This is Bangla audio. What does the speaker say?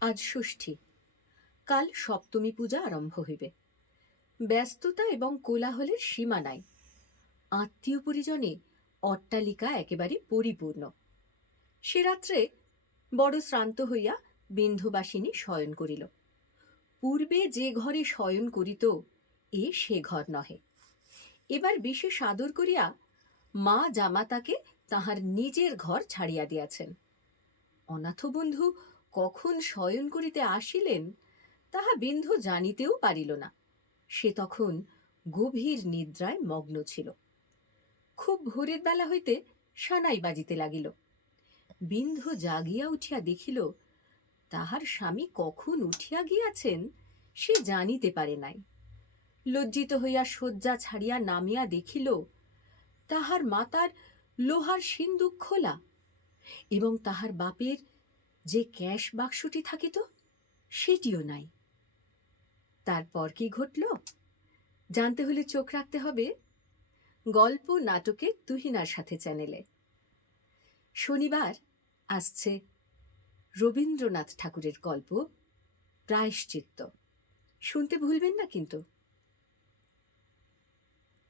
আজ ষষ্ঠী, কাল সপ্তমী পূজা আরম্ভ হইবে। ব্যস্ততা এবং কোলাহলের সীমা নাই। আত্মীয় পরিজনে অট্টালিকা একেবারে পরিপূর্ণ। সে রাত্রে বড় শ্রান্ত হইয়া বিন্ধুবাসিনী শয়ন করিল। পূর্বে যে ঘরে শয়ন করিত, সে ঘর নহে। এবার বিশেষ আদর করিয়া মা জামাতাকে তাহার নিজের ঘর ছাড়িয়া দিয়াছেন। অনাথ বন্ধু কখন শয়ন করিতে আসিলেন তাহা বিন্ধু জানিতেও পারিল না। সে তখন গভীর নিদ্রায় মগ্ন ছিল। খুব ভোরের বেলা হইতে সানাই বাজিতে লাগিল। বিন্ধু জাগিয়া উঠিয়া দেখিল তাহার স্বামী কখন উঠিয়া গিয়াছেন সে জানিতে পারে নাই। লজ্জিত হইয়া শয্যা ছাড়িয়া নামিয়া দেখিল তাহার মাতার লোহার সিন্দুক খোলা এবং তাহার বাপের যে ক্যাশ বাক্সটি থাকিত সেটিও নাই। তারপর কি ঘটল জানতে হলে চোখ রাখতে হবে গল্প নাটকের তুহিনার সাথে চ্যানেলে। শনিবার আসছে রবীন্দ্রনাথ ঠাকুরের গল্প প্রায়শ্চিত্ত। শুনতে ভুলবেন না কিন্তু।